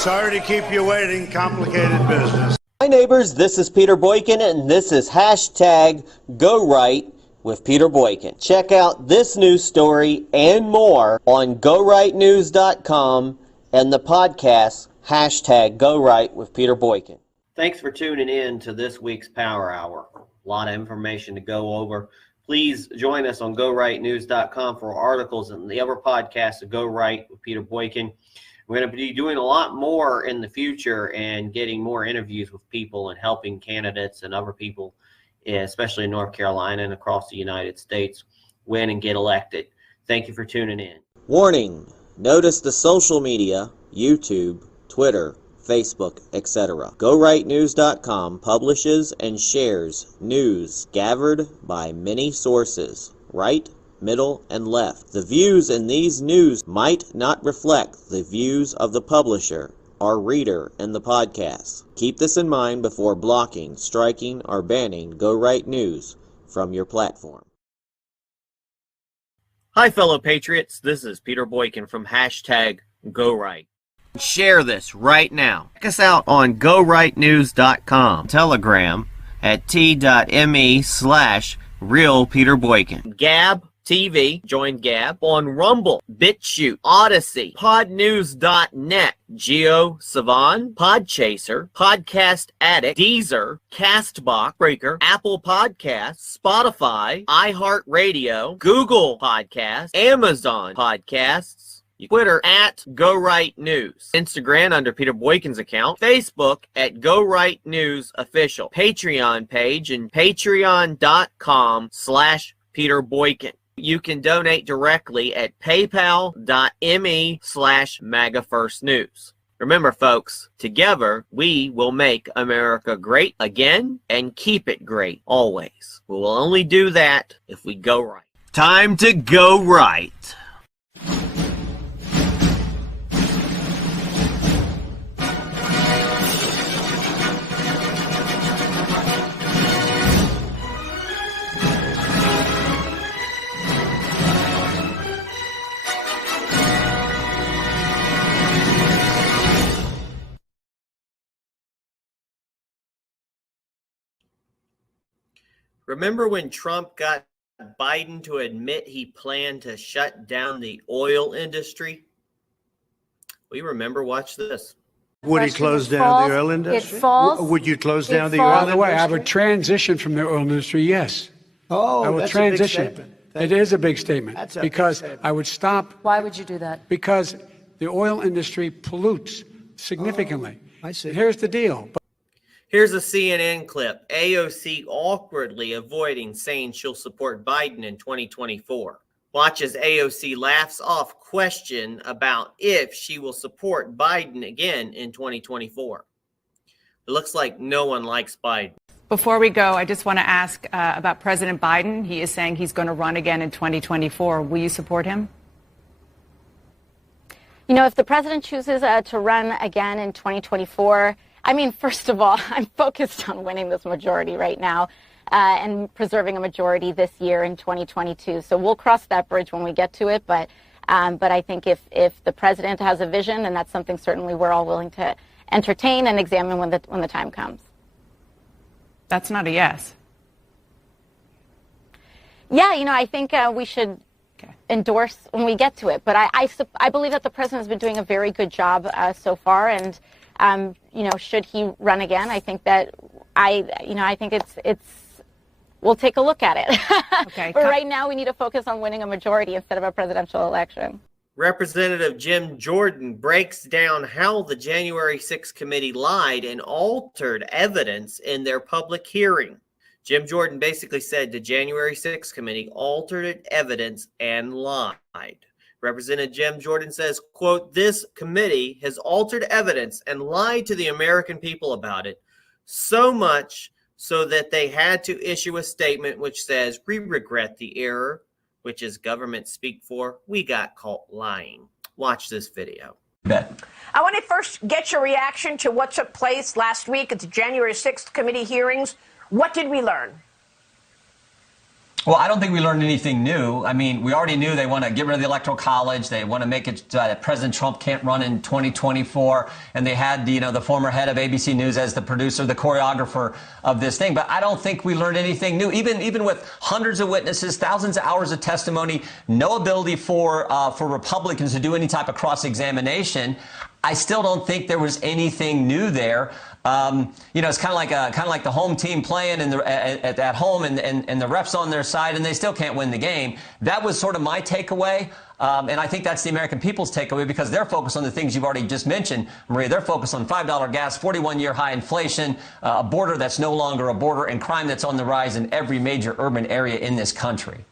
Sorry to keep you waiting. Complicated business. Hi neighbors, this is Peter Boykin, and this is hashtag Go Right with Peter Boykin. Check out this news story and more on GoRightNews.com and the podcast hashtag Go Right with Peter Boykin. Thanks for tuning in to this week's Power Hour. A lot of information to go over. Please join us on GoRightNews.com for articles and the other podcasts of Go Right with Peter Boykin. We're going to be doing a lot more in the future and getting more interviews with people and helping candidates and other people, especially in North Carolina and across the United States, win and get elected. Thank you for tuning in. Warning, notice the social media, YouTube, Twitter, Facebook, etc. GoRightNews.com publishes and shares news gathered by many sources, right, middle, and left. The views in these news might not reflect the views of the publisher or reader in the podcast. Keep this in mind before blocking, striking, or banning Go Right News from your platform. Hi, fellow patriots. This is Peter Boykin from hashtag Go Right. Share this right now. Check us out on GoRightNews.com, Telegram at t.me/RealPeterBoykin. Gab TV, join Gab, on Rumble, BitChute, Odyssey, PodNews.net, GeoSavan, Podchaser, Podcast Addict, Deezer, Castbox, Breaker, Apple Podcasts, Spotify, iHeartRadio, Google Podcasts, Amazon Podcasts, Twitter at Go Right News, Instagram under Peter Boykin's account, Facebook at Go Right News Official, Patreon page and patreon.com/Peter Boykin. You can donate directly at paypal.me/MAGAFirstNews. Remember, folks, together we will make America great again and keep it great always. We will only do that if we go right. Time to go right. Remember when Trump got Biden to admit he planned to shut down the oil industry? We remember, watch this. Would he close down the oil industry? Would you close down the oil industry? By the way, I would transition from the oil industry, yes. Oh, I will that's transition. a big statement. It is a big statement because I would stop. Why would you do that? Because the oil industry pollutes significantly. I see. Here's the deal. Here's a CNN clip. AOC awkwardly avoiding saying she'll support Biden in 2024. Watch as AOC laughs off question about if she will support Biden again in 2024. It looks like no one likes Biden. Before we go, I just want to ask about President Biden. He is saying he's going to run again in 2024. Will you support him? You know, if the president chooses to run again in 2024, I mean, first of all, I'm focused on winning this majority right now and preserving a majority this year in 2022. So we'll cross that bridge when we get to it. But I think if the president has a vision, then that's something certainly we're all willing to entertain and examine when the time comes. That's not a yes. Yeah, you know, I think we should endorse when we get to it. But I believe that the president has been doing a very good job so far. And you know, should he run again? I think that I think it's we'll take a look at it. Okay. But right now we need to focus on winning a majority instead of a presidential election. Representative Jim Jordan breaks down how the January 6th committee lied and altered evidence in their public hearing. Jim Jordan basically said the January 6th committee altered evidence and lied. Representative Jim Jordan says, quote, "This committee has altered evidence and lied to the American people about it, so much so that they had to issue a statement which says, 'We regret the error,' which is government speak for, 'We got caught lying.'" Watch this video. I want to first get your reaction to what took place last week at the January 6th committee hearings. What did we learn? Well, I don't think we learned anything new. I mean, we already knew they want to get rid of the Electoral College. They want to make it that President Trump can't run in 2024. And they had, the former head of ABC News as the producer, the choreographer of this thing. But I don't think we learned anything new. Even with hundreds of witnesses, thousands of hours of testimony, no ability for Republicans to do any type of cross-examination, I still don't think there was anything new there. It's kind of like the home team playing at home and the refs on their side, and they still can't win the game. That was sort of my takeaway. And I think that's the American people's takeaway, because they're focused on the things you've already just mentioned, Maria. They're focused on $5 gas, 41-year high inflation, a border that's no longer a border, and crime that's on the rise in every major urban area in this country.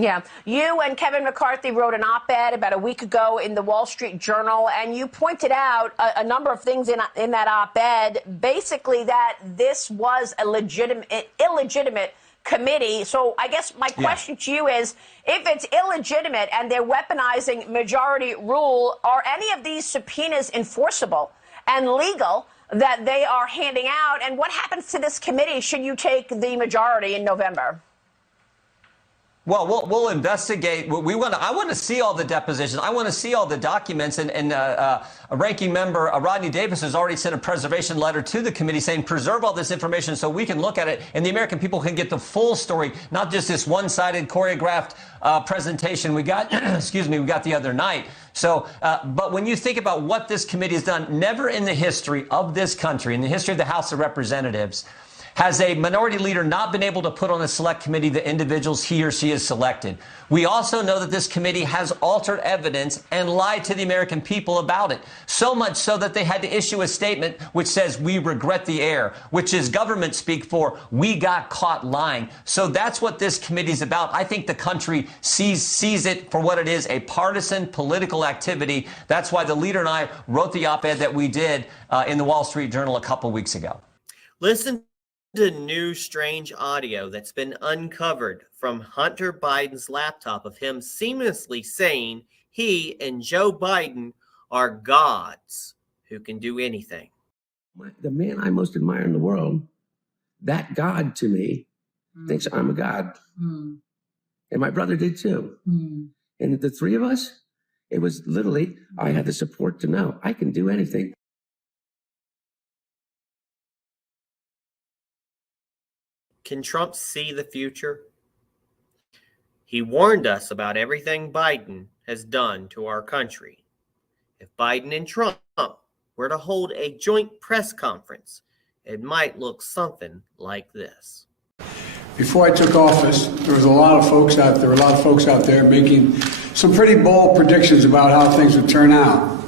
Yeah. You and Kevin McCarthy wrote an op-ed about a week ago in the Wall Street Journal, and you pointed out a number of things in that op-ed, basically that this was a illegitimate committee. So I guess my question to you is, if it's illegitimate and they're weaponizing majority rule, are any of these subpoenas enforceable and legal that they are handing out? And what happens to this committee should you take the majority in November? Well, we'll investigate. I want to see all the depositions. I want to see all the documents. And a ranking member, Rodney Davis, has already sent a preservation letter to the committee saying preserve all this information so we can look at it and the American people can get the full story, not just this one-sided choreographed presentation we got, we got the other night. So, but when you think about what this committee has done, never in the history of this country, in the history of the House of Representatives, has a minority leader not been able to put on a select committee the individuals he or she has selected. We also know that this committee has altered evidence and lied to the American people about it. So much so that they had to issue a statement which says, we regret the error, which is government speak for, we got caught lying. So that's what this committee is about. I think the country sees it for what it is, a partisan political activity. That's why the leader and I wrote the op-ed that we did in the Wall Street Journal a couple weeks ago. Listen to new strange audio that's been uncovered from Hunter Biden's laptop of him seamlessly saying he and Joe Biden are gods who can do anything. The man I most admire in the world, that God to me, thinks I'm a god. And my brother did too. And the three of us, it was literally, I had the support to know I can do anything. Can Trump see the future? He warned us about everything Biden has done to our country. If Biden and Trump were to hold a joint press conference, it might look something like this. Before I took office, there were a lot of folks out there making some pretty bold predictions about how things would turn out.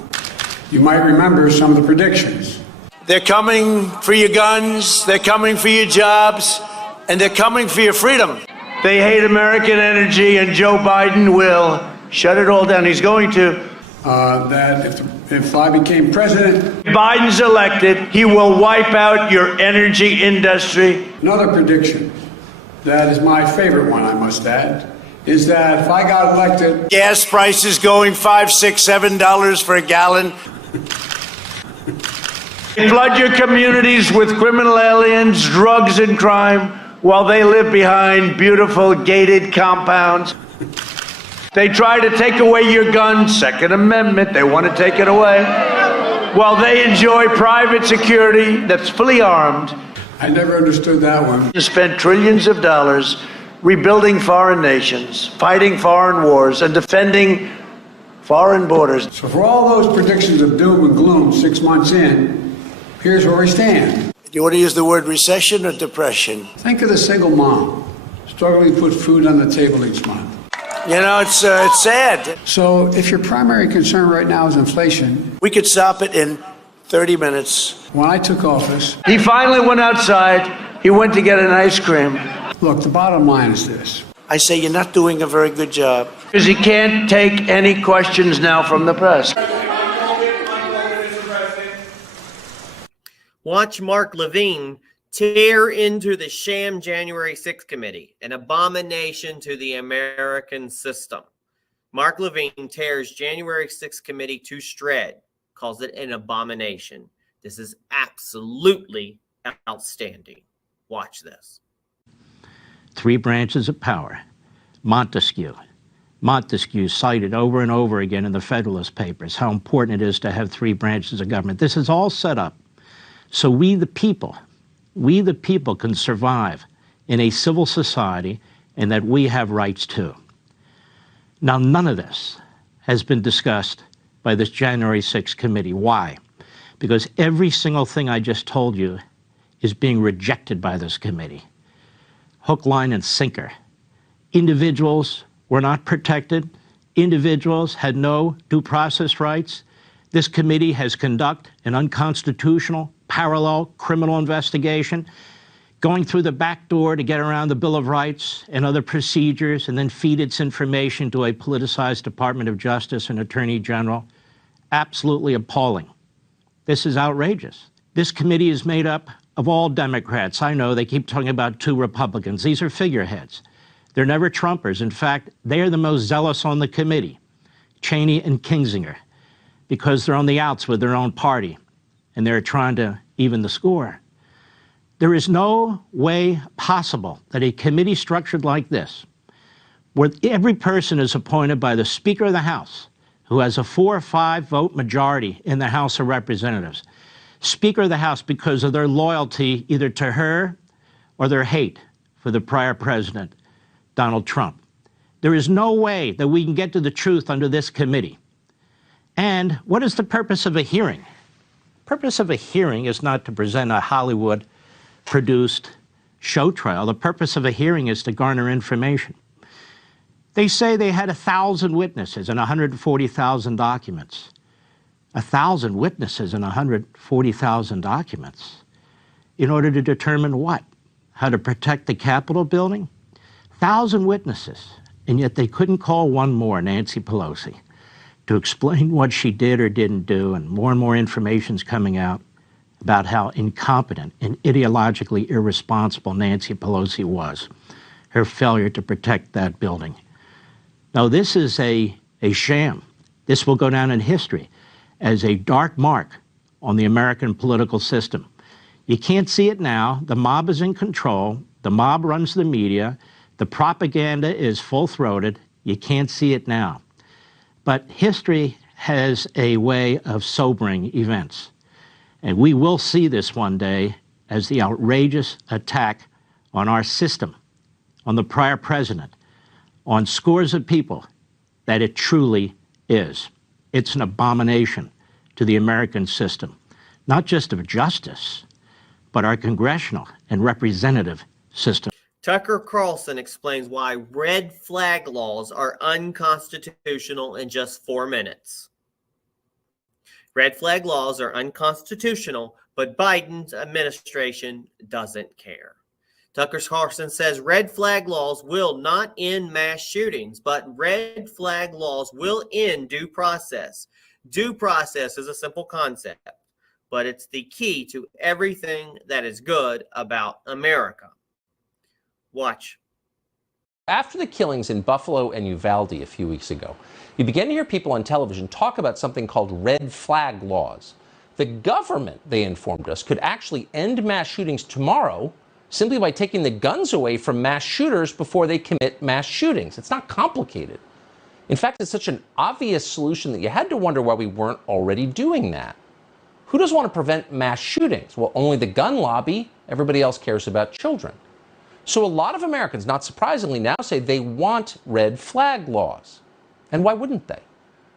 You might remember some of the predictions. They're coming for your guns, they're coming for your jobs, and they're coming for your freedom. They hate American energy, and Joe Biden will shut it all down. He's going to. That if I became president, Biden's elected, he will wipe out your energy industry. Another prediction that is my favorite one, I must add, is that if I got elected, Gas prices going $5, $6, $7 for a gallon. Flood your communities with criminal aliens, drugs, and crime while they live behind beautiful gated compounds. They try to take away your guns, Second Amendment, they want to take it away, while they enjoy private security that's fully armed. I never understood that one. You spend trillions of dollars rebuilding foreign nations, fighting foreign wars, and defending foreign borders. So for all those predictions of doom and gloom 6 months in, here's where we stand. Do you want to use the word recession or depression? Think of the single mom struggling to put food on the table each month. You know, it's sad. So if your primary concern right now is inflation, We could stop it in 30 minutes. when I took office, He finally went outside. He went to get an ice cream. look, the bottom line is this. I say you're not doing a very good job. Because he can't take any questions now from the press. Watch Mark Levine tear into the sham January 6th committee, an abomination to the American system. Mark Levine tears January 6th committee to shreds, calls it an abomination. This is absolutely outstanding. Watch this. three branches of power. Montesquieu cited over and over again in the Federalist Papers how important it is to have three branches of government. This is all set up so we the people can survive in a civil society and that we have rights too. Now, none of this has been discussed by this January 6th committee. Why? Because every single thing I just told you is being rejected by this committee. Hook, line, and sinker. Individuals were not protected. Individuals had no due process rights. This committee has conducted an unconstitutional, parallel criminal investigation, going through the back door to get around the Bill of Rights and other procedures, and then feed its information to a politicized Department of Justice and Attorney General. Absolutely appalling. This is outrageous. This committee is made up of all Democrats. I know they keep talking about 2 Republicans. These are figureheads. They're never Trumpers. In fact, they are the most zealous on the committee, Cheney and Kinzinger, because they're on the outs with their own party, and they're trying to even the score. There is no way possible that a committee structured like this, where every person is appointed by the Speaker of the House, who has a 4 or 5 vote majority in the House of Representatives, Speaker of the House because of their loyalty either to her or their hate for the prior president, Donald Trump. There is no way that we can get to the truth under this committee. And what is the purpose of a hearing? The purpose of a hearing is not to present a Hollywood-produced show trial. The purpose of a hearing is to garner information. They say they had 1,000 witnesses and 140,000 documents. 1,000 witnesses and 140,000 documents in order to determine what? How to protect the Capitol building? 1,000 witnesses, and yet they couldn't call one more, Nancy Pelosi, to explain what she did or didn't do, and more information's coming out about how incompetent and ideologically irresponsible Nancy Pelosi was, her failure to protect that building. Now, this is a sham. This will go down in history as a dark mark on the American political system. You can't see it now. The mob is in control. The mob runs the media. The propaganda is full-throated. You can't see it now. But history has a way of sobering events. And we will see this one day as the outrageous attack on our system, on the prior president, on scores of people, that it truly is. It's an abomination to the American system, not just of justice, but our congressional and representative system. Tucker Carlson explains why red flag laws are unconstitutional in just 4 minutes. Red flag laws are unconstitutional, but Biden's administration doesn't care. Tucker Carlson says red flag laws will not end mass shootings, but red flag laws will end due process. Due process is a simple concept, but it's the key to everything that is good about America. Watch. After the killings in Buffalo and Uvalde a few weeks ago, you began to hear people on television talk about something called red flag laws. The government, they informed us, could actually end mass shootings tomorrow simply by taking the guns away from mass shooters before they commit mass shootings. It's not complicated. In fact, it's such an obvious solution that you had to wonder why we weren't already doing that. Who does want to prevent mass shootings? Well, only the gun lobby. Everybody else cares about children. So a lot of Americans, not surprisingly, now say they want red flag laws. And why wouldn't they?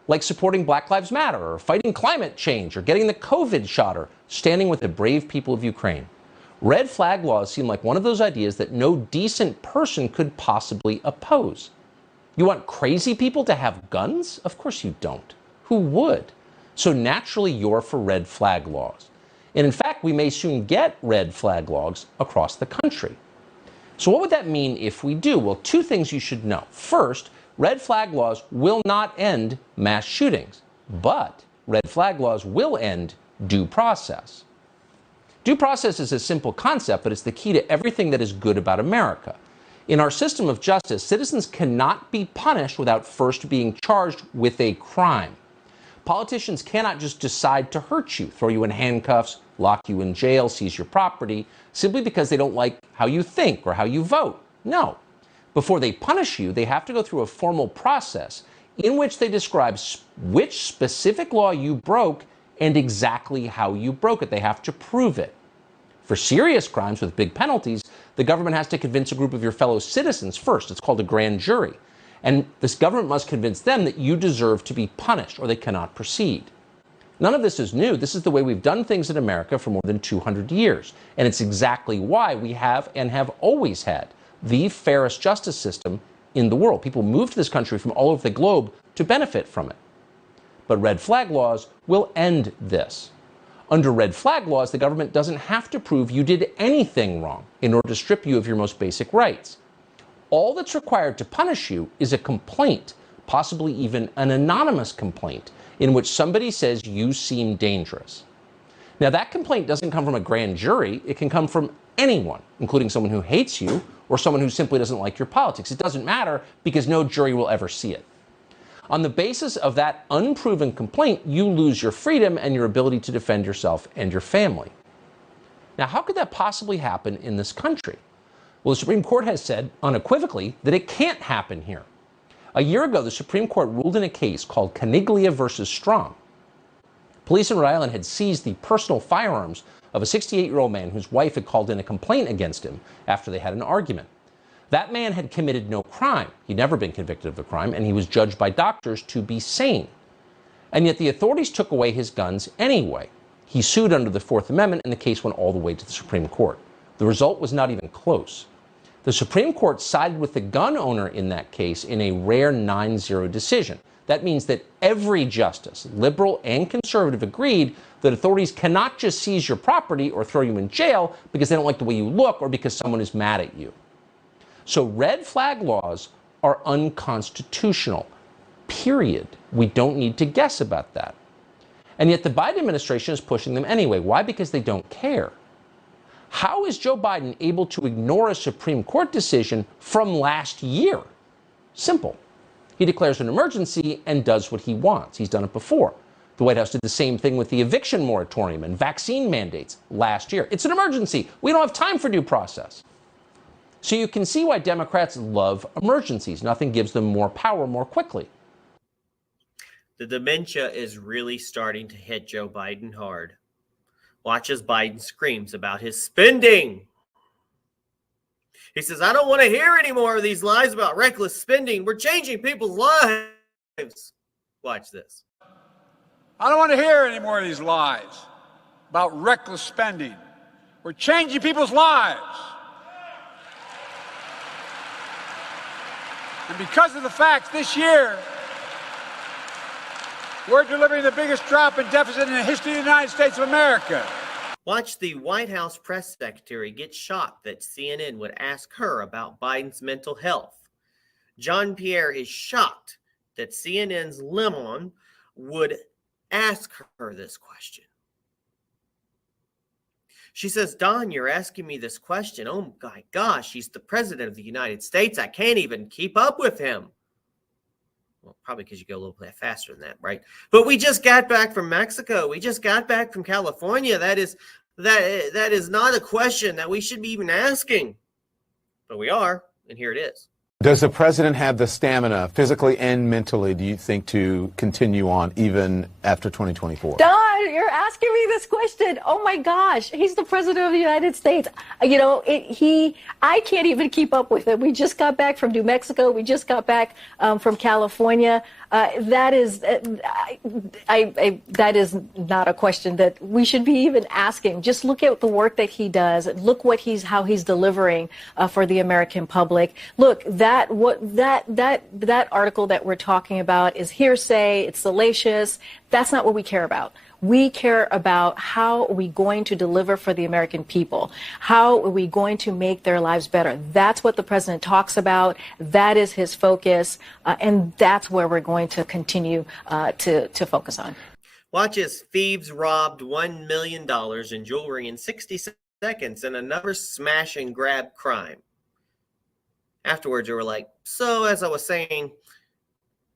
Like supporting Black Lives Matter, or fighting climate change, or getting the COVID shot, or standing with the brave people of Ukraine. Red flag laws seem like one of those ideas that no decent person could possibly oppose. You want crazy people to have guns? Of course you don't. Who would? So naturally you're for red flag laws. And in fact, we may soon get red flag laws across the country. So what would that mean if we do? Well, 2 things you should know. First, red flag laws will not end mass shootings, but red flag laws will end due process. Due process is a simple concept, but it's the key to everything that is good about America. In our system of justice, citizens cannot be punished without first being charged with a crime. Politicians cannot just decide to hurt you, throw you in handcuffs, lock you in jail, seize your property, simply because they don't like how you think or how you vote. No. Before they punish you, they have to go through a formal process in which they describe which specific law you broke and exactly how you broke it. They have to prove it. For serious crimes with big penalties, the government has to convince a group of your fellow citizens first. It's called a grand jury. And this government must convince them that you deserve to be punished or they cannot proceed. None of this is new. This is the way we've done things in America for more than 200 years. And it's exactly why we have and have always had the fairest justice system in the world. People move to this country from all over the globe to benefit from it. But red flag laws will end this. Under red flag laws, the government doesn't have to prove you did anything wrong in order to strip you of your most basic rights. All that's required to punish you is a complaint, possibly even an anonymous complaint, in which somebody says you seem dangerous. Now, that complaint doesn't come from a grand jury. It can come from anyone, including someone who hates you or someone who simply doesn't like your politics. It doesn't matter because no jury will ever see it. On the basis of that unproven complaint, you lose your freedom and your ability to defend yourself and your family. Now, how could that possibly happen in this country? Well, the Supreme Court has said unequivocally that it can't happen here. A year ago, the Supreme Court ruled in a case called Caniglia versus Strong. Police in Rhode Island had seized the personal firearms of a 68-year-old man whose wife had called in a complaint against him after they had an argument. That man had committed no crime. He'd never been convicted of a crime, and he was judged by doctors to be sane. And yet the authorities took away his guns anyway. He sued under the Fourth Amendment, and the case went all the way to the Supreme Court. The result was not even close. The Supreme Court sided with the gun owner in that case in a rare 9-0 decision. That means that every justice, liberal and conservative, agreed that authorities cannot just seize your property or throw you in jail because they don't like the way you look or because someone is mad at you. So red flag laws are unconstitutional, period. We don't need to guess about that. And yet the Biden administration is pushing them anyway. Why? Because they don't care. How is Joe Biden able to ignore a Supreme Court decision from last year? Simple. He declares an emergency and does what he wants. He's done it before. The White House did the same thing with the eviction moratorium and vaccine mandates last year. It's an emergency. We don't have time for due process. So you can see why Democrats love emergencies. Nothing gives them more power more quickly. The dementia is really starting to hit Joe Biden hard. Watch as Biden screams about his spending. He says, I don't want to hear any more of these lies about reckless spending. We're changing people's lives. Watch this. I don't want to hear any more of these lies about reckless spending. We're changing people's lives. And because of the facts, this year, we're delivering the biggest drop in deficit in the history of the United States of America. Watch the White House press secretary get shocked that CNN would ask her about Biden's mental health. Jean Pierre is shocked that CNN's Lemon would ask her this question. She says, Don, you're asking me this question. Oh my gosh, he's the president of the United States. I can't even keep up with him. Well, probably because you go a little bit faster than that, right? But we just got back from Mexico. We just got back from California. That is not a question that we should be even asking. But we are, and here it is. Does the president have the stamina, physically and mentally, do you think, to continue on even after 2024? Don, you're asking me this question. Oh my gosh, he's the president of the United States. You know, I can't even keep up with it. We just got back from New Mexico. We just got back from California. That is not a question that we should be even asking. Just look at the work that he does. Look how he's delivering for the American public. Look, that article that we're talking about is hearsay. It's salacious. That's not what we care about. We care about how are we going to deliver for the American people? How are we going to make their lives better? That's what the president talks about. That is his focus. And that's where we're going to continue to focus on. Watch as thieves robbed $1 million in jewelry in 60 seconds in another smash and grab crime. Afterwards, they were like, so as I was saying,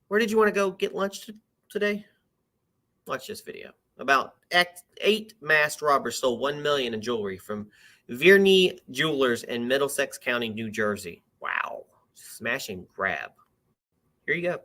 where did you want to go get lunch today? Watch this video. About 8 masked robbers stole $1 million in jewelry from Virney Jewelers in Middlesex County, New Jersey. Wow. Smash and grab. Here you go.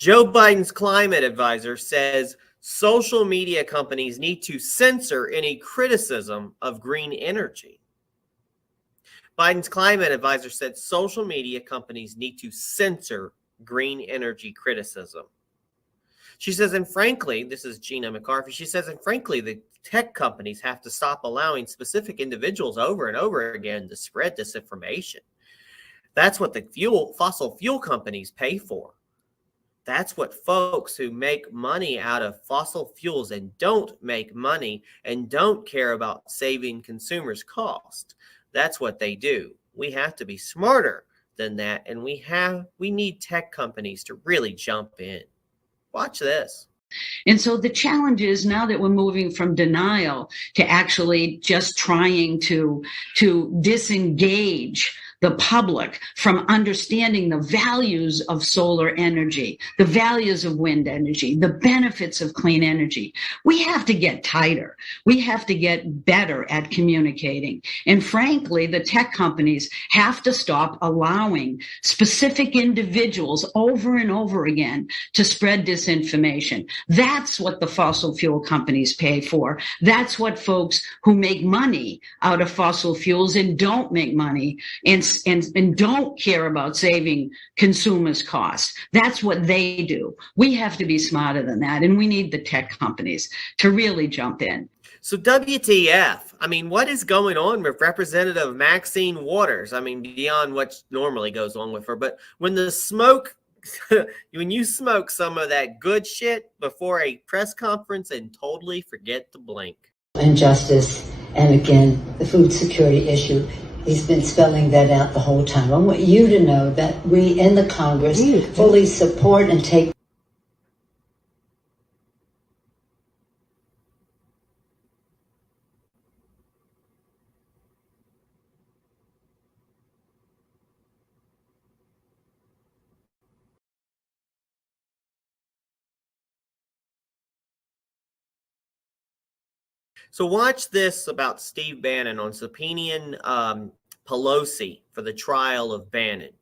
Joe Biden's climate advisor says social media companies need to censor any criticism of green energy. Biden's climate advisor said social media companies need to censor green energy criticism. She says, and frankly, this is Gina McCarthy, she says, and frankly, the tech companies have to stop allowing specific individuals over and over again to spread disinformation. That's what the fossil fuel companies pay for. That's what folks who make money out of fossil fuels and don't make money and don't care about saving consumers cost. That's what they do. We have to be smarter than that, and we need tech companies to really jump in. Watch this. And so the challenge is now that we're moving from denial to actually just trying to disengage the public from understanding the values of solar energy, the values of wind energy, the benefits of clean energy. We have to get tighter. We have to get better at communicating. And frankly, the tech companies have to stop allowing specific individuals over and over again to spread disinformation. That's what the fossil fuel companies pay for. That's what folks who make money out of fossil fuels and don't make money and don't care about saving consumers costs. That's what they do. We have to be smarter than that, and we need the tech companies to really jump in. So WTF? I mean, what is going on with Representative Maxine Waters? I mean, beyond what normally goes on with her, but when the smoke when you smoke some of that good shit before a press conference and totally forget to blink. Injustice, and again, the food security issue. He's been spelling that out the whole time. I want you to know that we in the Congress fully support and take. So watch this about Steve Bannon on subpoenaing Pelosi for the trial of Bannon.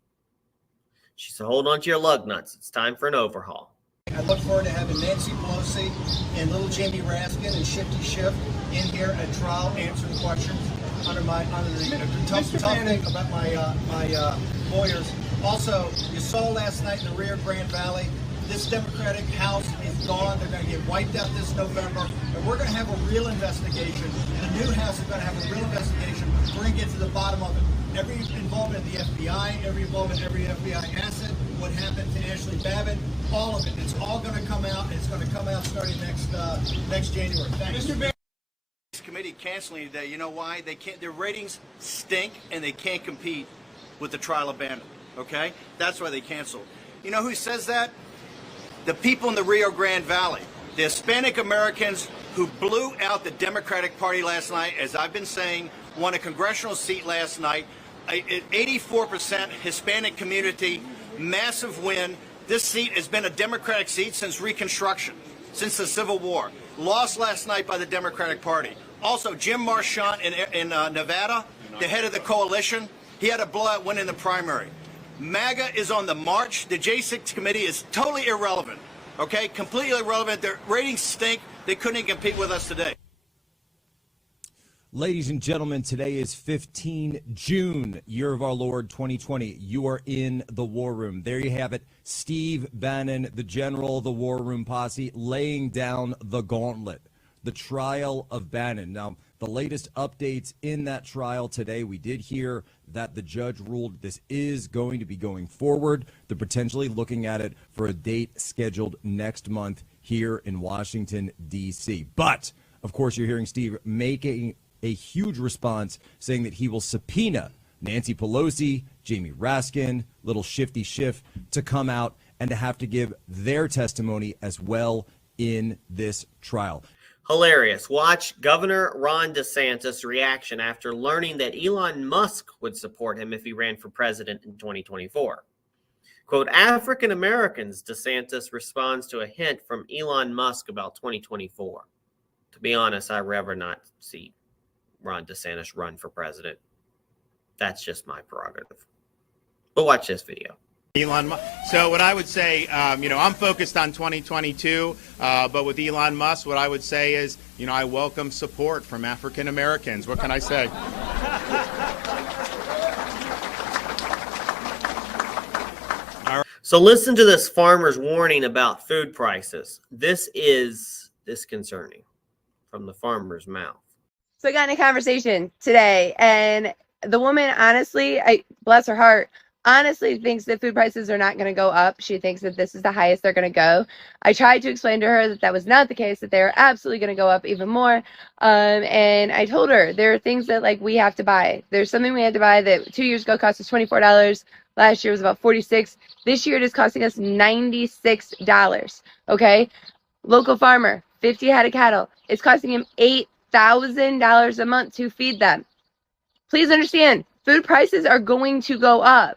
She said, hold on to your lug nuts. It's time for an overhaul. I look forward to having Nancy Pelosi and little Jamie Raskin and Shifty Schiff in here at trial answering questions under the tough thing about my lawyers. Also, you saw last night in the Rio Grande Valley, this Democratic House is gone. They're going to get wiped out this November, and we're going to have a real investigation. The new House is going to have a real investigation. We're going to get to the bottom of it. Every involvement in the FBI, every involvement in every FBI asset, what happened to Ashley Babbitt, all of it. It's all going to come out, and it's going to come out starting next January. Thanks. This committee canceling today. You know why? They can't. Their ratings stink, and they can't compete with the trial of Bannon. Okay, that's why they canceled. You know who says that? The people in the Rio Grande Valley, the Hispanic Americans who blew out the Democratic Party last night, as I've been saying, won a congressional seat last night, 84% Hispanic community, massive win. This seat has been a Democratic seat since Reconstruction, since the Civil War. Lost last night by the Democratic Party. Also, Jim Marchant in Nevada, the head of the coalition, he had a blowout win in the primary. MAGA is on the march. The J6 committee is totally irrelevant, okay? Completely irrelevant. Their ratings stink. They couldn't even compete with us today. Ladies and gentlemen, today is 15 June, year of our Lord 2020. You are in the War Room. There you have it. Steve Bannon, the general of the War Room posse, laying down the gauntlet. The trial of Bannon. Now, the latest updates in that trial today, we did hear that the judge ruled this is going to be going forward. They're potentially looking at it for a date scheduled next month here in Washington, D.C. But, of course, you're hearing Steve making a huge response saying that he will subpoena Nancy Pelosi, Jamie Raskin, little Shifty Schiff to come out and to have to give their testimony as well in this trial. Hilarious. Watch Governor Ron DeSantis' reaction after learning that Elon Musk would support him if he ran for president in 2024. Quote, African Americans, DeSantis responds to a hint from Elon Musk about 2024. To be honest, I'd rather not see Ron DeSantis run for president. That's just my prerogative. But watch this video. Elon Musk. So what I would say, I'm focused on 2022, but with Elon Musk, what I would say is, I welcome support from African Americans. What can I say? So listen to this farmer's warning about food prices. This is disconcerting from the farmer's mouth. So I got in a conversation today, and the woman, honestly, bless her heart, honestly thinks that food prices are not going to go up. She thinks that this is the highest they're going to go. I tried to explain to her that that was not the case, that they're absolutely going to go up even more. And I told her there are things that we have to buy. There's something we had to buy that 2 years ago cost us $24. Last year was about $46. This year it is costing us $96. Okay. Local farmer, 50 head of cattle. It's costing him $8,000 a month to feed them. Please understand, food prices are going to go up.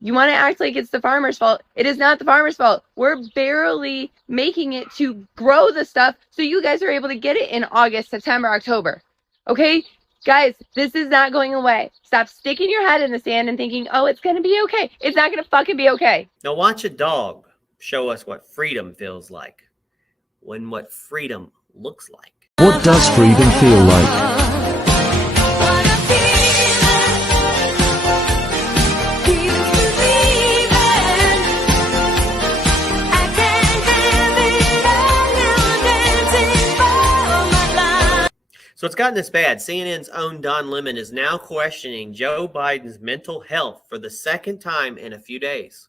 You want to act like it's the farmer's fault. It is not the farmer's fault. We're barely making it to grow the stuff so you guys are able to get it in August, September, October. Okay? Guys, this is not going away. Stop sticking your head in the sand and thinking, oh, it's going to be okay. It's not going to fucking be okay. Now watch a dog show us what freedom feels like when what freedom looks like. What does freedom feel like? So it's gotten this bad. CNN's own Don Lemon is now questioning Joe Biden's mental health for the second time in a few days.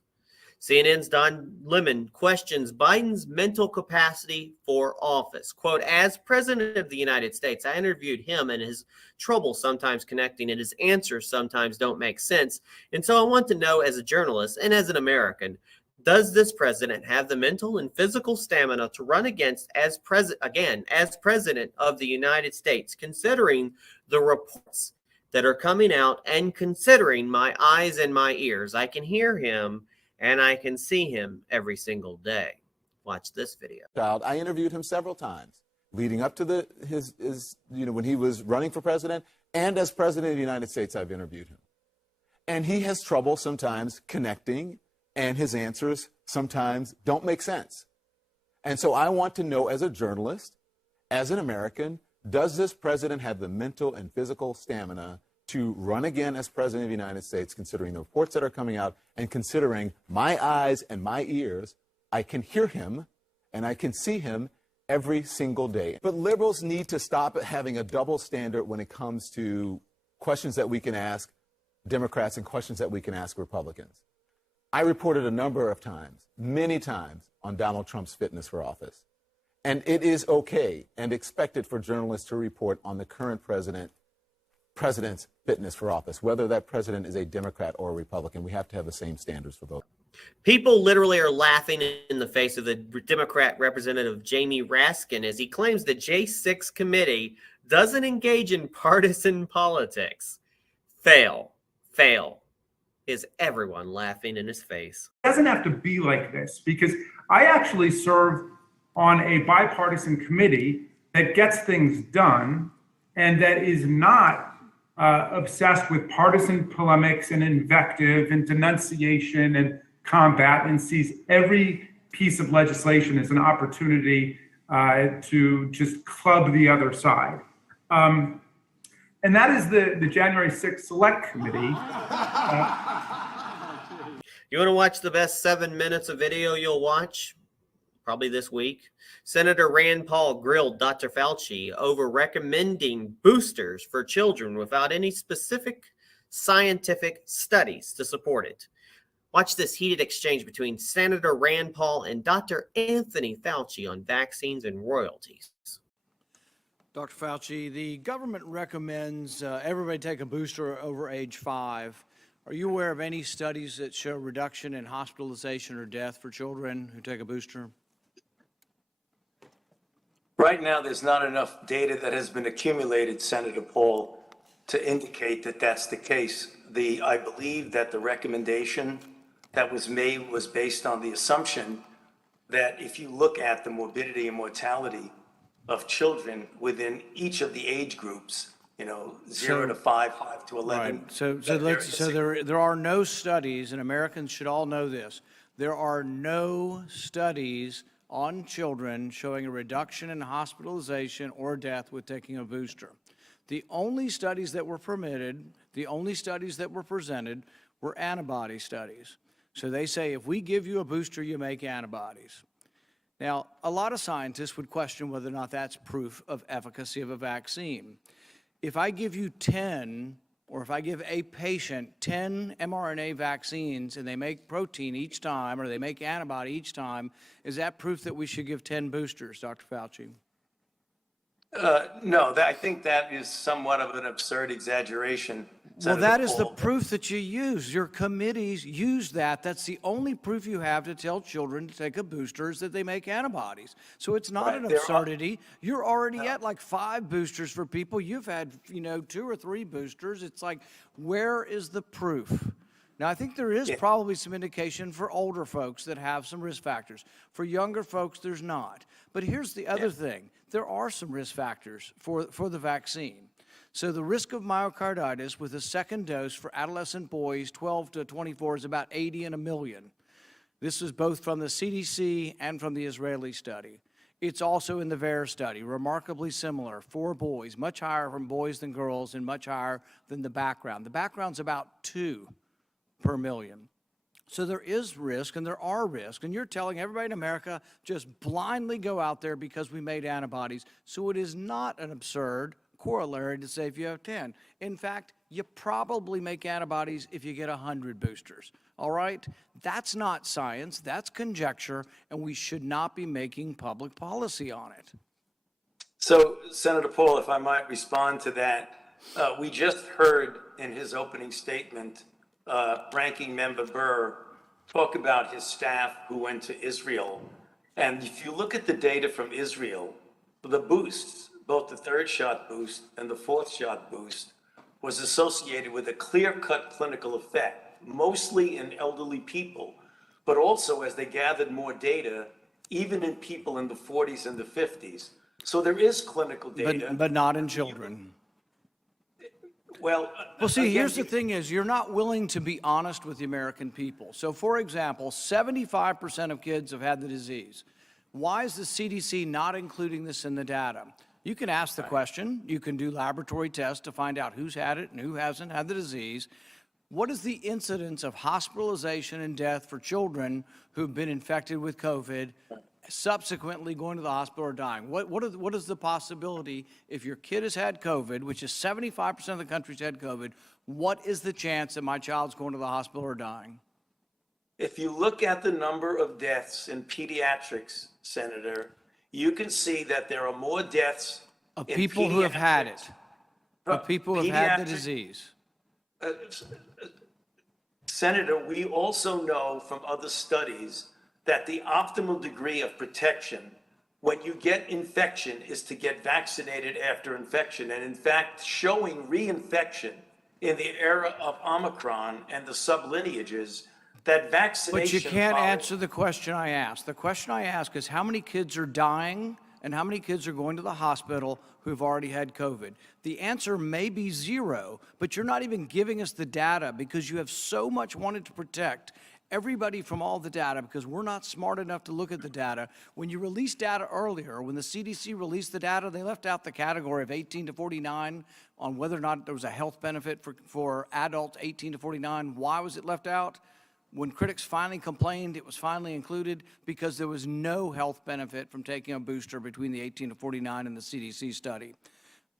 CNN's Don Lemon questions Biden's mental capacity for office. Quote, as president of the United States, I interviewed him and his trouble sometimes connecting and his answers sometimes don't make sense. And so I want to know as a journalist and as an American, does this president have the mental and physical stamina to run against as president of the United States, considering the reports that are coming out and considering my eyes and my ears? I can hear him and I can see him every single day. Watch this video. I interviewed him several times leading up to his when he was running for president, and as president of the United States, I've interviewed him. And he has trouble sometimes connecting, and his answers sometimes don't make sense. And so I want to know, as a journalist, as an American, does this president have the mental and physical stamina to run again as president of the United States, considering the reports that are coming out and considering my eyes and my ears? I can hear him and I can see him every single day. But liberals need to stop having a double standard when it comes to questions that we can ask Democrats and questions that we can ask Republicans. I reported a number of times, many times, on Donald Trump's fitness for office. And it is okay and expected for journalists to report on the current president's fitness for office, whether that president is a Democrat or a Republican. We have to have the same standards for both. People literally are laughing in the face of the Democrat Representative Jamie Raskin as he claims the J6 committee doesn't engage in partisan politics. Fail. Is everyone laughing in his face? It doesn't have to be like this, because I actually serve on a bipartisan committee that gets things done and that is not obsessed with partisan polemics and invective and denunciation and combat, and sees every piece of legislation as an opportunity to just club the other side. And that is the January 6th Select Committee. You want to watch the best 7 minutes of video you'll watch? Probably this week. Senator Rand Paul grilled Dr. Fauci over recommending boosters for children without any specific scientific studies to support it. Watch this heated exchange between Senator Rand Paul and Dr. Anthony Fauci on vaccines and royalties. Dr. Fauci, the government recommends everybody take a booster over age 5. Are you aware of any studies that show reduction in hospitalization or death for children who take a booster? Right now, there's not enough data that has been accumulated, Senator Paul, to indicate that that's the case. I believe that the recommendation that was made was based on the assumption that if you look at the morbidity and mortality of children within each of the age groups, 0 to 5, 5 to 11. Right. There are no studies, and Americans should all know this. There are no studies on children showing a reduction in hospitalization or death with taking a booster. The only studies that were permitted, the only studies that were presented were antibody studies. So they say if we give you a booster, you make antibodies. Now, a lot of scientists would question whether or not that's proof of efficacy of a vaccine. If I give you 10, or if I give a patient 10 mRNA vaccines and they make protein each time, or they make antibody each time, is that proof that we should give 10 boosters, Dr. Fauci? No, I think that is somewhat of an absurd exaggeration. Well, that is the proof that you use. Your committees use that. That's the only proof you have to tell children to take a booster is that they make antibodies. So it's not an absurdity. You're already at like 5 boosters for people. You've had, 2 or 3 boosters. It's like, where is the proof? Now, I think there is probably some indication for older folks that have some risk factors. For younger folks, there's not. But here's the other thing. There are some risk factors for the vaccine. So the risk of myocarditis with a second dose for adolescent boys 12 to 24 is about 80 in a million. This is both from the CDC and from the Israeli study. It's also in the VAERS study, remarkably similar for boys, much higher from boys than girls and much higher than the background. The background's about 2 per million. So there is risk and there are risks. And you're telling everybody in America just blindly go out there because we made antibodies. So it is not an absurd corollary to say if you have 10. In fact, you probably make antibodies if you get 100 boosters. All right? That's not science, that's conjecture, and we should not be making public policy on it. So, Senator Paul, if I might respond to that, we just heard in his opening statement, Ranking Member Burr talk about his staff who went to Israel. And if you look at the data from Israel, the boosts, both the third shot boost and the fourth shot boost, was associated with a clear-cut clinical effect, mostly in elderly people, but also as they gathered more data, even in people in the 40s and the 50s. So there is clinical data. But not in children. Well, see, again, here's the thing is, you're not willing to be honest with the American people. So, for example, 75% of kids have had the disease. Why is the CDC not including this in the data? You can ask the question. You can do laboratory tests to find out who's had it and who hasn't had the disease. What is the incidence of hospitalization and death for children who've been infected with COVID, subsequently going to the hospital or dying? What is the possibility if your kid has had COVID, which is 75% of the country's had COVID, what is the chance that my child's going to the hospital or dying? if you look at the number of deaths in pediatrics, Senator, you can see that there are more deaths of in people who have had it, pediatrics- of people who have had the pediatric- disease. Senator, we also know from other studies that the optimal degree of protection when you get infection is to get vaccinated after infection. And in fact, showing reinfection in the era of Omicron and the sublineages, that vaccination. But you can't follows- answer the question I asked. The question I ask is how many kids are dying and how many kids are going to the hospital who've already had COVID? The answer may be 0, but you're not even giving us the data because you have so much wanted to protect everybody from all the data because we're not smart enough to look at the data. When you released data earlier, when the CDC released the data, they left out the category of 18 to 49 on whether or not there was a health benefit for adults 18 to 49. Why was it left out? When critics finally complained, it was finally included because there was no health benefit from taking a booster between the 18 to 49 and the CDC study.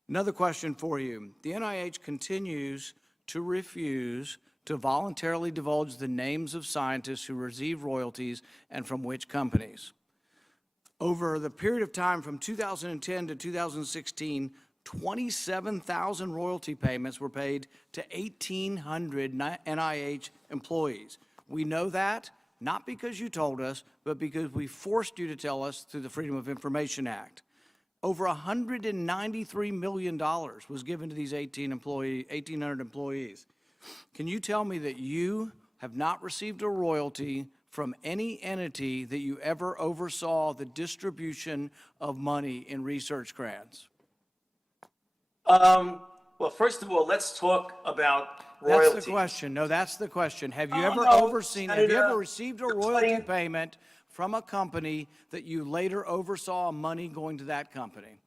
Another question for you. The NIH continues to refuse to voluntarily divulge the names of scientists who receive royalties and from which companies. Over the period of time from 2010 to 2016, 27,000 royalty payments were paid to 1,800 NIH employees. We know that, not because you told us, but because we forced you to tell us through the Freedom of Information Act. Over $193 million was given to these 1,800 employees. Can you tell me that you have not received a royalty from any entity that you ever oversaw the distribution of money in research grants? Well, first of all, let's talk about royalties. That's the question. No, that's the question. Have you ever no, overseen, Senator, have you ever received a royalty saying- payment from a company that you later oversaw money going to that company?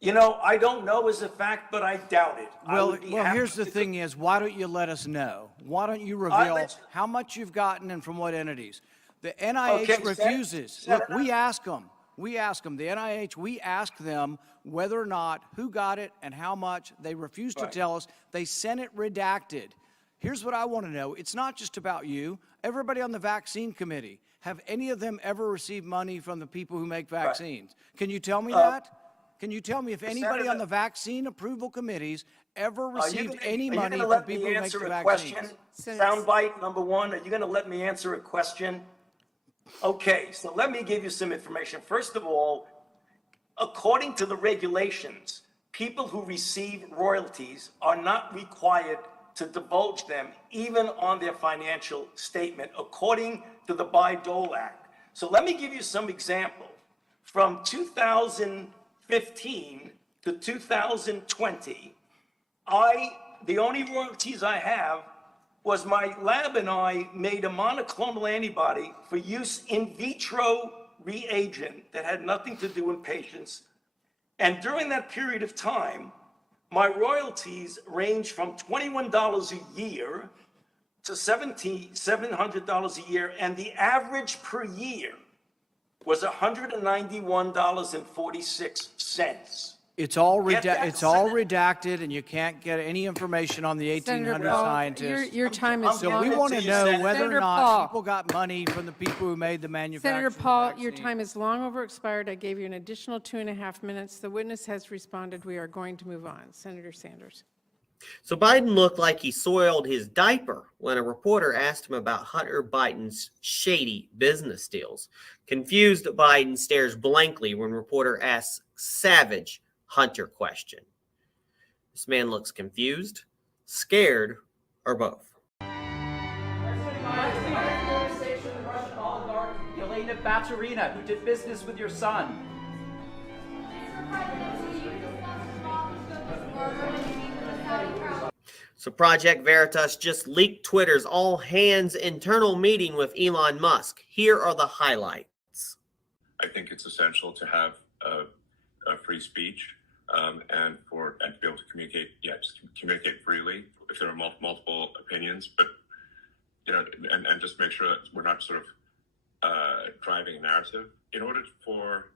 You know, I don't know as a fact, but I doubt it. Well, here's the thing is, why don't you let us know? Why don't you reveal how much you've gotten and from what entities? The NIH Okay, refuses. Look, we ask them. The NIH, we ask them whether or not, who got it and how much. They refuse to tell us. They sent it redacted. Here's what I want to know. It's not just about you. Everybody on the vaccine committee, have any of them ever received money from the people who make vaccines? Can you tell me that? Can you tell me if anybody on the vaccine approval committees ever received any money from people who make the vaccines? Soundbite number one, are you going to let me answer a question? Okay, so let me give you some information. First of all, according to the regulations, people who receive royalties are not required to divulge them even on their financial statement, according to the Bayh-Dole Act. So let me give you some example. From 2015 to 2020, the only royalties I have was my lab and I made a monoclonal antibody for use in vitro reagent that had nothing to do in patients. And during that period of time, my royalties ranged from $21 a year to $700 a year, and the average per year was $191.46. It's all redacted, and you can't get any information on the 1800 scientists. Your time is So we want to know whether Senator or not Paul. people got money from the people who made the manufacturing. Senator Paul, your time is long over expired. I gave you an additional 2.5 minutes. The witness has responded. We are going to move on. Senator Sanders. So Biden looked like he soiled his diaper when a reporter asked him about Hunter Biden's shady business deals. Confused, Biden stares blankly when reporter asks savage Hunter question. This man looks confused, scared, or both. Yelena Baturina, who did business with your son. So Project Veritas just leaked Twitter's all-hands internal meeting with Elon Musk. Here are the highlights. I think it's essential to have a free speech and to be able to communicate. Just communicate freely if there are multiple opinions, but and just make sure that we're not sort of driving a narrative. In order for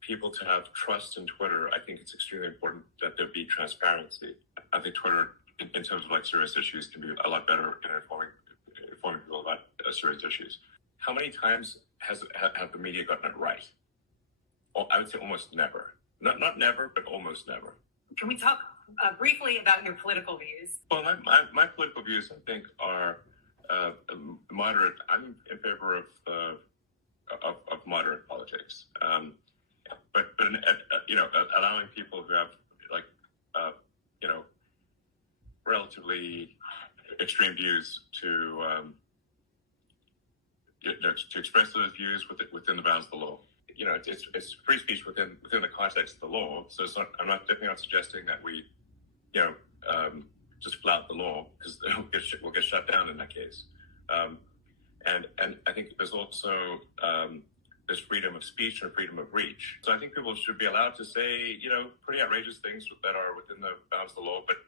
people to have trust in Twitter, I think it's extremely important that there be transparency. I think Twitter, in terms of like serious issues, can be a lot better in informing people about serious issues. How many times have the media gotten it right? I would say almost never. Not never, but almost never. Can we talk briefly about your political views? Well, my political views, I think, are moderate. I'm in favor of moderate politics, but allowing people who have relatively extreme views to express those views within the bounds of the law. It's free speech within the context of the law. So it's not. I'm definitely not suggesting that we, just flout the law, because we'll get shut down in that case. And I think there's also there's freedom of speech and freedom of reach. So I think people should be allowed to say, pretty outrageous things that are within the bounds of the law, but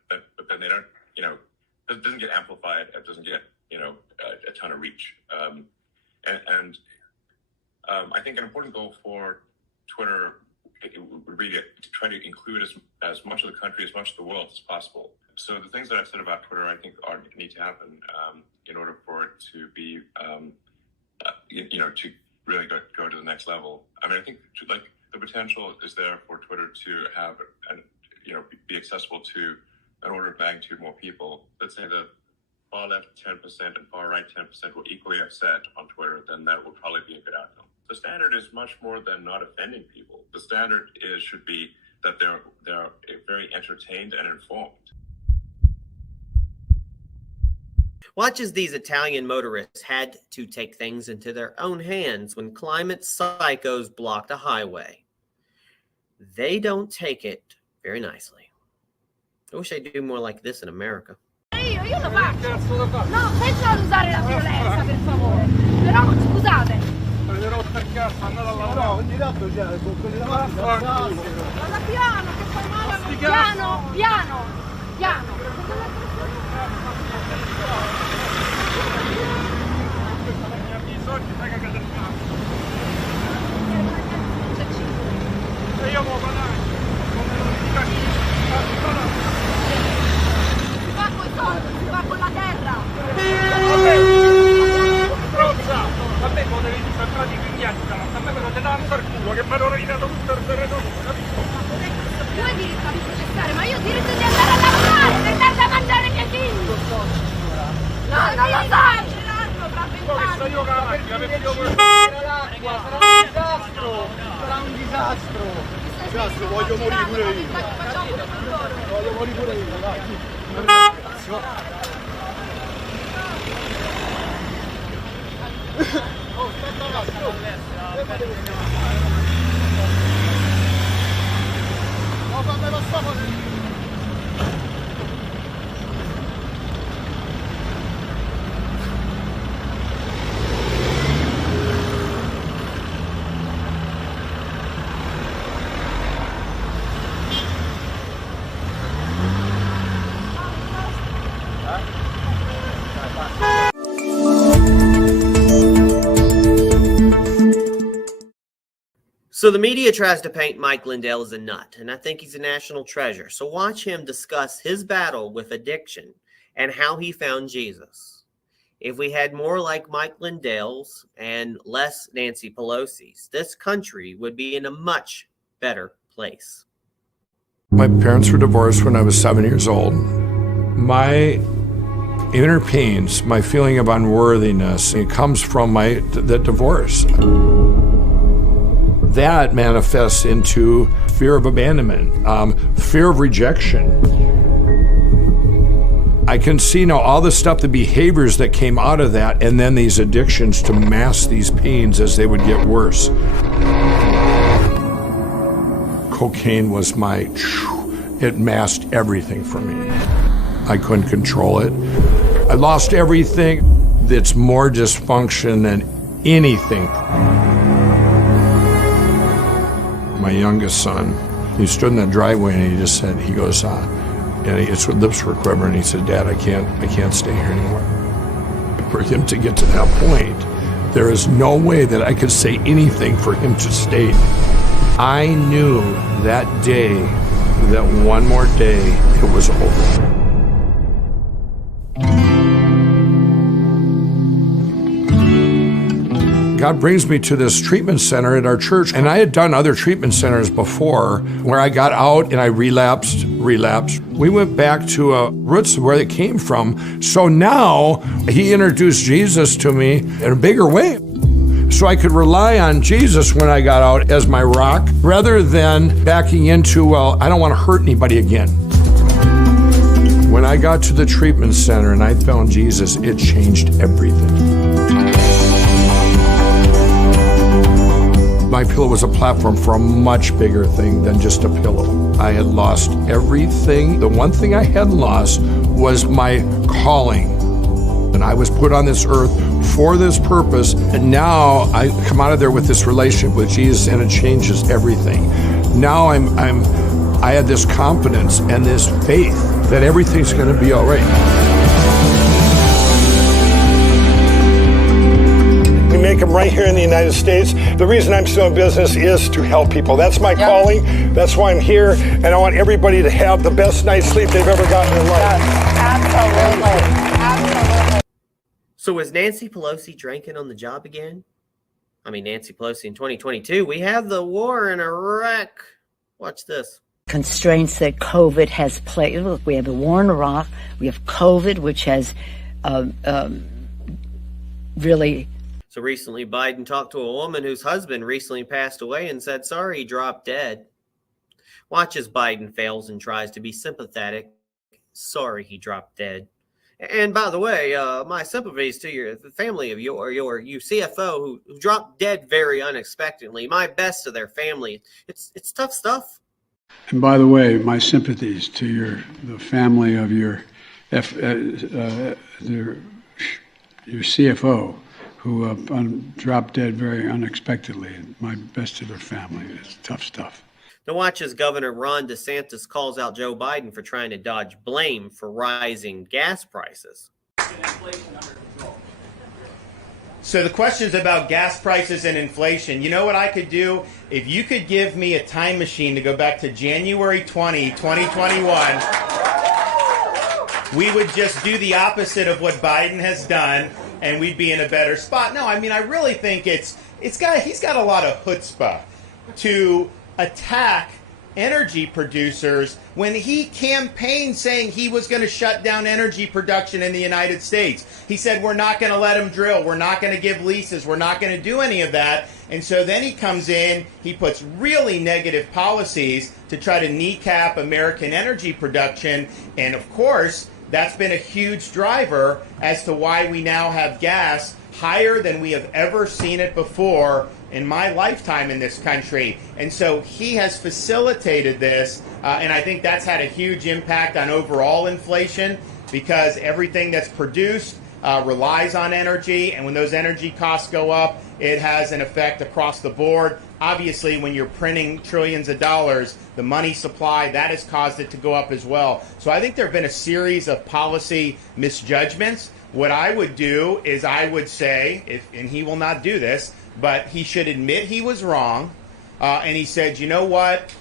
then they don't, it doesn't get amplified. It doesn't get, a ton of reach. I think an important goal for Twitter would be to try to include as much of the country, as much of the world as possible. So the things that I've said about Twitter, I think need to happen in order for it to be, to really go to the next level. I mean, I think the potential is there for Twitter to have, be accessible to an order of magnitude more people. Let's say the far left 10% and far right 10% were equally upset on Twitter, then that would probably be a good outcome. The standard is much more than not offending people. The standard should be that they're very entertained and informed. Watch as these Italian motorists had to take things into their own hands when climate psychos blocked a highway. They don't take it very nicely. I wish they'd do more like this in America. Io lo faccio. No, senza usare la violenza, per favore. Però scusate. Prenderò per cazzo, andare a lavorare. No, ogni tanto c'è con quelli davanti. Vada piano, che fai male. Piano, piano, piano. E io devo parlare. Si fa con i soldi, si fa con la terra. Strozza! A me potevi saltare di pigliaccia, a me però te danno il culo che mi hanno rovinato tutto il terreno, capito? Tu hai diritto di protestare, ma io ho diritto di andare a lavorare, per dare da mangiare ai miei figli. No, non lo sai! Che sto io con la macchina, perché io voglio l'acqua, sarà un disastro! Sarà un disastro! Cazzo, voglio morire pure io! Voglio morire pure io, dai! Oh, aspetta là, no, vabbè, ma sta così! So the media tries to paint Mike Lindell as a nut, and I think he's a national treasure. So watch him discuss his battle with addiction and how he found Jesus. If we had more like Mike Lindell's and less Nancy Pelosi's, this country would be in a much better place. My parents were divorced when I was 7 years old. My inner pains, my feeling of unworthiness, it comes from the divorce. That manifests into fear of abandonment, fear of rejection. I can see now all the stuff, the behaviors that came out of that, and then these addictions to mask these pains as they would get worse. Cocaine was it masked everything for me. I couldn't control it. I lost everything. That's more dysfunction than anything. My youngest son, he stood in the driveway and he just said, and his lips were quivering. He said, "Dad, I can't stay here anymore." For him to get to that point, there is no way that I could say anything for him to stay. I knew that day, that one more day, it was over. God brings me to this treatment center at our church, and I had done other treatment centers before where I got out and I relapsed. We went back to roots where it came from. So now he introduced Jesus to me in a bigger way. So I could rely on Jesus when I got out as my rock, rather than backing into, well, I don't want to hurt anybody again. When I got to the treatment center and I found Jesus, it changed everything. My pillow was a platform for a much bigger thing than just a pillow. I had lost everything. The one thing I had lost was my calling. And I was put on this earth for this purpose. And now I come out of there with this relationship with Jesus, and it changes everything. Now I had this confidence and this faith that everything's going to be all right. We make them right here in the United States. The reason I'm still in business is to help people. That's my calling. That's why I'm here. And I want everybody to have the best night's sleep they've ever gotten in their life. Absolutely. So is Nancy Pelosi drinking on the job again? I mean, Nancy Pelosi in 2022, we have the war in Iraq. Watch this. Constraints that COVID has played. Look, we have the war in Iraq. We have COVID, which has really... So recently, Biden talked to a woman whose husband recently passed away and said, sorry, he dropped dead. Watch as Biden fails and tries to be sympathetic. Sorry, he dropped dead. And by the way, my sympathies to the family of your CFO who dropped dead very unexpectedly. My best to their family. It's tough stuff. And by the way, my sympathies to the family of your CFO. Who dropped dead very unexpectedly. My best to their family. It's tough stuff. Now watch as Governor Ron DeSantis calls out Joe Biden for trying to dodge blame for rising gas prices. So the question's about gas prices and inflation. You know what I could do? If you could give me a time machine to go back to January 20, 2021, we would just do the opposite of what Biden has done, and we'd be in a better spot. No, I mean, I really think he's got a lot of chutzpah to attack energy producers when he campaigned saying he was going to shut down energy production in the United States. He said, we're not going to let them drill. We're not going to give leases. We're not going to do any of that. And so then he comes in, he puts really negative policies to try to kneecap American energy production. And of course, that's been a huge driver as to why we now have gas higher than we have ever seen it before in my lifetime in this country. And so he has facilitated this, and I think that's had a huge impact on overall inflation because everything that's produced relies on energy, and when those energy costs go up, it has an effect across the board. Obviously, when you're printing trillions of dollars, the money supply, that has caused it to go up as well. So I think there have been a series of policy misjudgments. What I would do is I would say, and he will not do this, but he should admit he was wrong, and he said, you know what?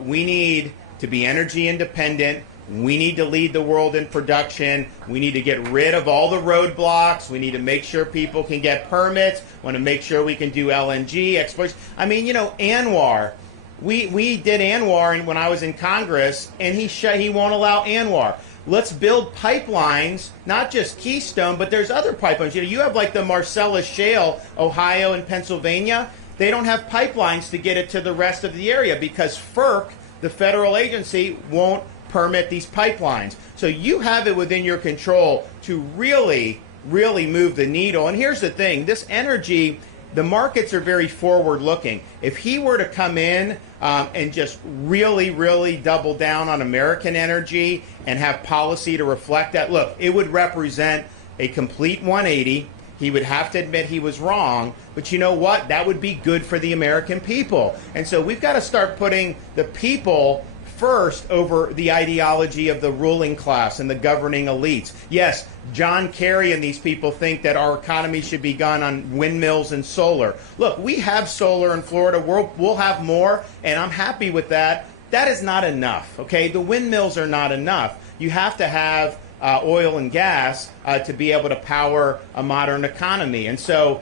We need to be energy independent. We need to lead the world in production. We need to get rid of all the roadblocks. We need to make sure people can get permits. Want to make sure we can do LNG exploration. I mean, you know, Anwar. We did Anwar when I was in Congress, and he won't allow Anwar. Let's build pipelines, not just Keystone, but there's other pipelines. You know, you have like the Marcellus Shale, Ohio and Pennsylvania. They don't have pipelines to get it to the rest of the area because FERC, the federal agency, won't permit these pipelines. So you have it within your control to really, really move the needle. And here's the thing, this energy, the markets are very forward looking. If he were to come in and just really, really double down on American energy and have policy to reflect that, look, it would represent a complete 180. He would have to admit he was wrong, but you know what? That would be good for the American people. And so we've got to start putting the people first over the ideology of the ruling class and the governing elites. Yes, John Kerry and these people think that our economy should be gone on windmills and solar. Look, we have solar in Florida. We'll have more, and I'm happy with that. That is not enough, okay? The windmills are not enough. You have to have oil and gas to be able to power a modern economy. And so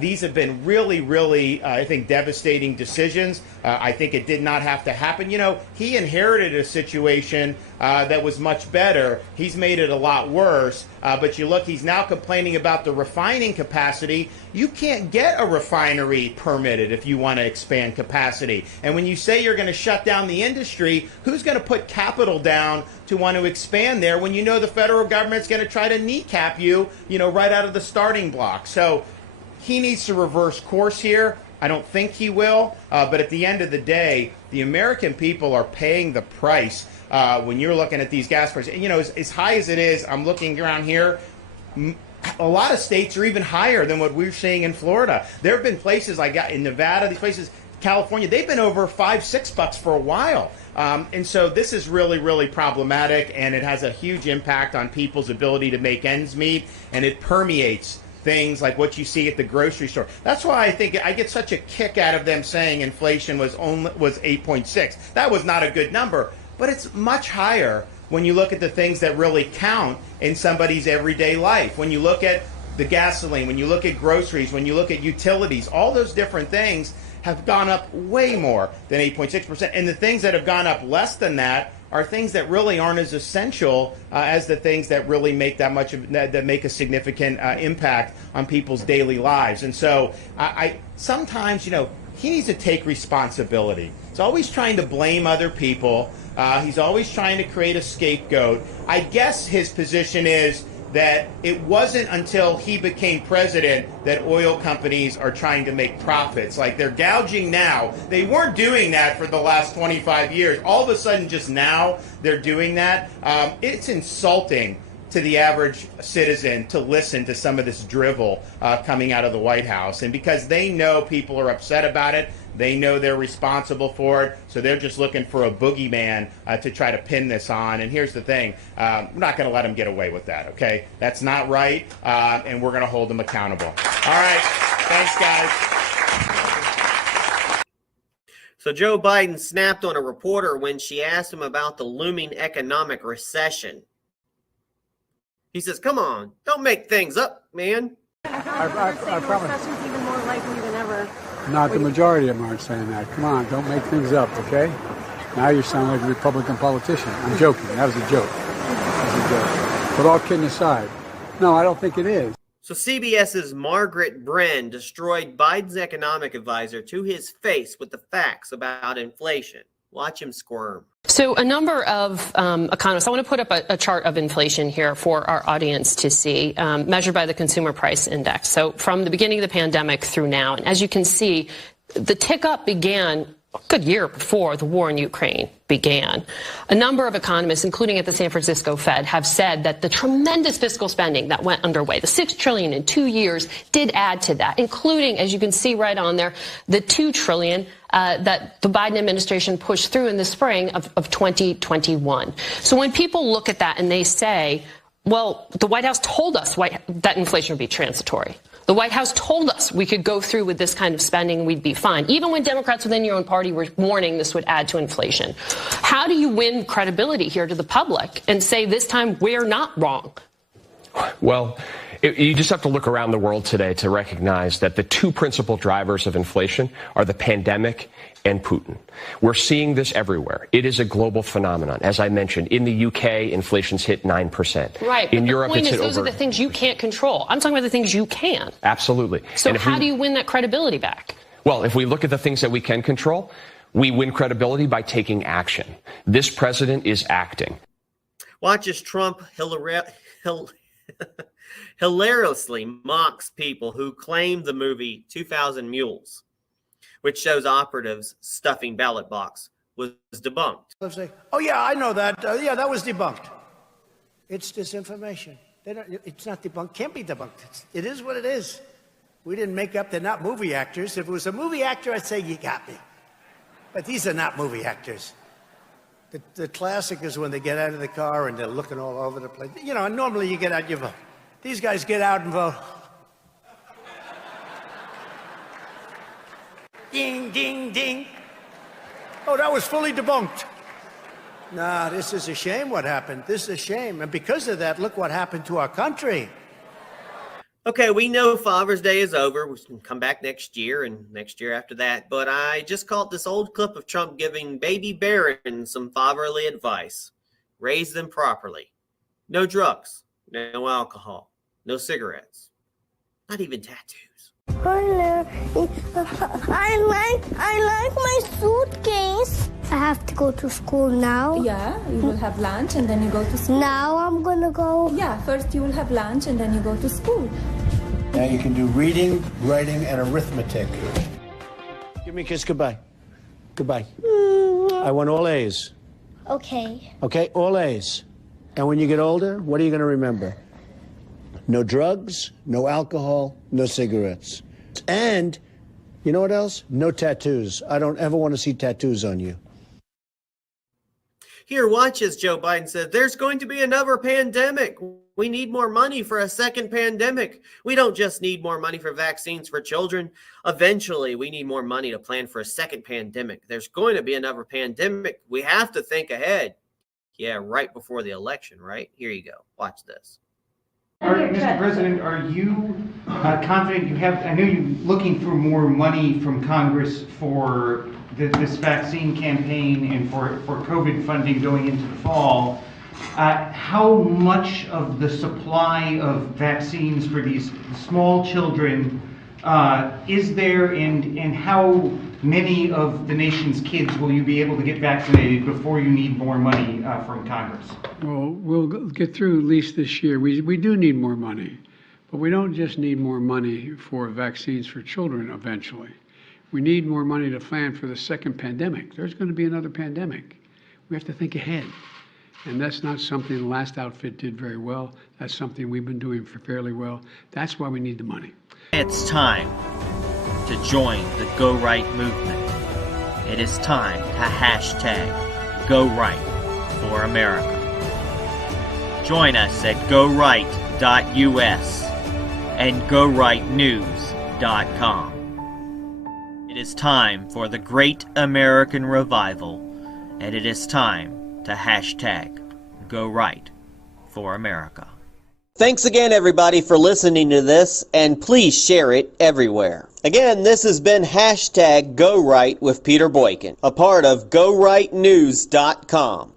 these have been really, really, I think, devastating decisions. I think it did not have to happen. You know, he inherited a situation that was much better. He's made it a lot worse. But you look, he's now complaining about the refining capacity. You can't get a refinery permitted if you want to expand capacity. And when you say you're going to shut down the industry, who's going to put capital down to want to expand there when you know the federal government's going to try to kneecap you, right out of the starting block? So he needs to reverse course here. I don't think he will, but at the end of the day, the American people are paying the price when you're looking at these gas prices. And, as high as it is, I'm looking around here, a lot of states are even higher than what we're seeing in Florida. There have been places like in Nevada, these places, California, they've been over $5-6 for a while. And so this is really, really problematic, and it has a huge impact on people's ability to make ends meet, and it permeates things like what you see at the grocery store. That's why I think I get such a kick out of them saying inflation was 8.6. That was not a good number, but it's much higher when you look at the things that really count in somebody's everyday life. When you look at the gasoline, when you look at groceries, when you look at utilities, all those different things have gone up way more than 8.6%. And the things that have gone up less than that are things that really aren't as essential as the things that really make that make a significant impact on people's daily lives. And so I sometimes, he needs to take responsibility. He's always trying to blame other people. He's always trying to create a scapegoat. I guess his position is that it wasn't until he became president that oil companies are trying to make profits. Like, they're gouging now. They weren't doing that for the last 25 years. All of a sudden, just now, they're doing that. It's insulting to the average citizen to listen to some of this drivel coming out of the White House. And because they know people are upset about it, they know they're responsible for it, so they're just looking for a boogeyman to try to pin this on. And here's the thing, we're not going to let them get away with that, okay? That's not right, and we're going to hold them accountable. All right, thanks, guys. So Joe Biden snapped on a reporter when she asked him about the looming economic recession. He says, come on, don't make things up, man. I promise. Recession's even more likely than ever. Not the majority of them aren't saying that. Come on, don't make things up, okay? Now you sound like a Republican politician. I'm joking. That was a joke. That was a joke. But all kidding aside, no, I don't think it is. So CBS's Margaret Brenn destroyed Biden's economic advisor to his face with the facts about inflation. Watch him squirm. So a number of economists, I want to put up a chart of inflation here for our audience to see, measured by the Consumer Price Index. So from the beginning of the pandemic through now, and as you can see, the tick up began a good year before the war in Ukraine began. A number of economists, including at the San Francisco Fed, have said that the tremendous fiscal spending that went underway, the $6 trillion in 2 years, did add to that, including, as you can see right on there, the $2 trillion that the Biden administration pushed through in the spring of 2021. So when people look at that and they say, Well, the White House told us that inflation would be transitory. The White House told us we could go through with this kind of spending, we'd be fine. Even when Democrats within your own party were warning this would add to inflation. How do you win credibility here to the public and say this time we're not wrong? Well, you just have to look around the world today to recognize that the two principal drivers of inflation are the pandemic and Putin. We're seeing this everywhere. It is a global phenomenon. As I mentioned, in the UK, inflation's hit 9%. Right. In but Europe, the point it's is, hit those over. are the things you can't control. I'm talking about the things you can. Absolutely. So And how do you win that credibility back? Well, if we look at the things that we can control, we win credibility by taking action. This president is acting. Watch as Trump hilariously mocks people who claim the movie 2,000 Mules, which shows operatives stuffing ballot box, was debunked. They'll say, oh, yeah, I know that. Yeah, that was debunked. It's disinformation. It's not debunked. Can't be debunked. It is what it is. We didn't make up. They're not movie actors. If it was a movie actor, I'd say, you got me. But these are not movie actors. The classic is when they get out of the car and they're looking all over the place. You know, and normally you get out, you vote. These guys get out and vote. Ding, ding, ding. Oh, that was fully debunked. Nah, this is a shame what happened. This is a shame. And because of that, look what happened to our country. Okay, we know Father's Day is over. We can come back next year and next year after that. But I just caught this old clip of Trump giving baby Barron some fatherly advice. Raise them properly. No drugs, no alcohol, no cigarettes, not even tattoos. I like my suitcase. I have to go to school now. Yeah, you will have lunch and then you go to school. Now I'm gonna go. Yeah, first you will have lunch and then you go to school. Now you can do reading, writing, and arithmetic. Give me a kiss goodbye. Goodbye. I want all A's. Okay. Okay, all A's. And when you get older, what are you going to remember? No drugs, no alcohol, no cigarettes. And, you know what else? No tattoos. I don't ever want to see tattoos on you. Here, watch as Joe Biden said, there's going to be another pandemic. We need more money for a second pandemic. We don't just need more money for vaccines for children. Eventually, we need more money to plan for a second pandemic. There's going to be another pandemic. We have to think ahead. Yeah, right before the election, right? Here you go. Watch this. Mr. President, are you confident you have, I know you're looking for more money from Congress for this vaccine campaign and for COVID funding going into the fall. How much of the supply of vaccines for these small children is there, and how many of the nation's kids will you be able to get vaccinated before you need more money from Congress? Well, we'll get through at least this year. We do need more money, but we don't just need more money for vaccines for children eventually. We need more money to plan for the second pandemic. There's going to be another pandemic. We have to think ahead. And that's not something the last outfit did very well. That's something we've been doing fairly well. That's why we need the money. It's time to join the Go Right movement. It is time to hashtag Go Right for America. Join us at GoRight.us and GoRightNews.com. It is time for the Great American Revival, and it is time to hashtag Go Right for America. Thanks again, everybody, for listening to this, and please share it everywhere. Again, this has been hashtag Go Right with Peter Boykin, a part of GoRightNews.com.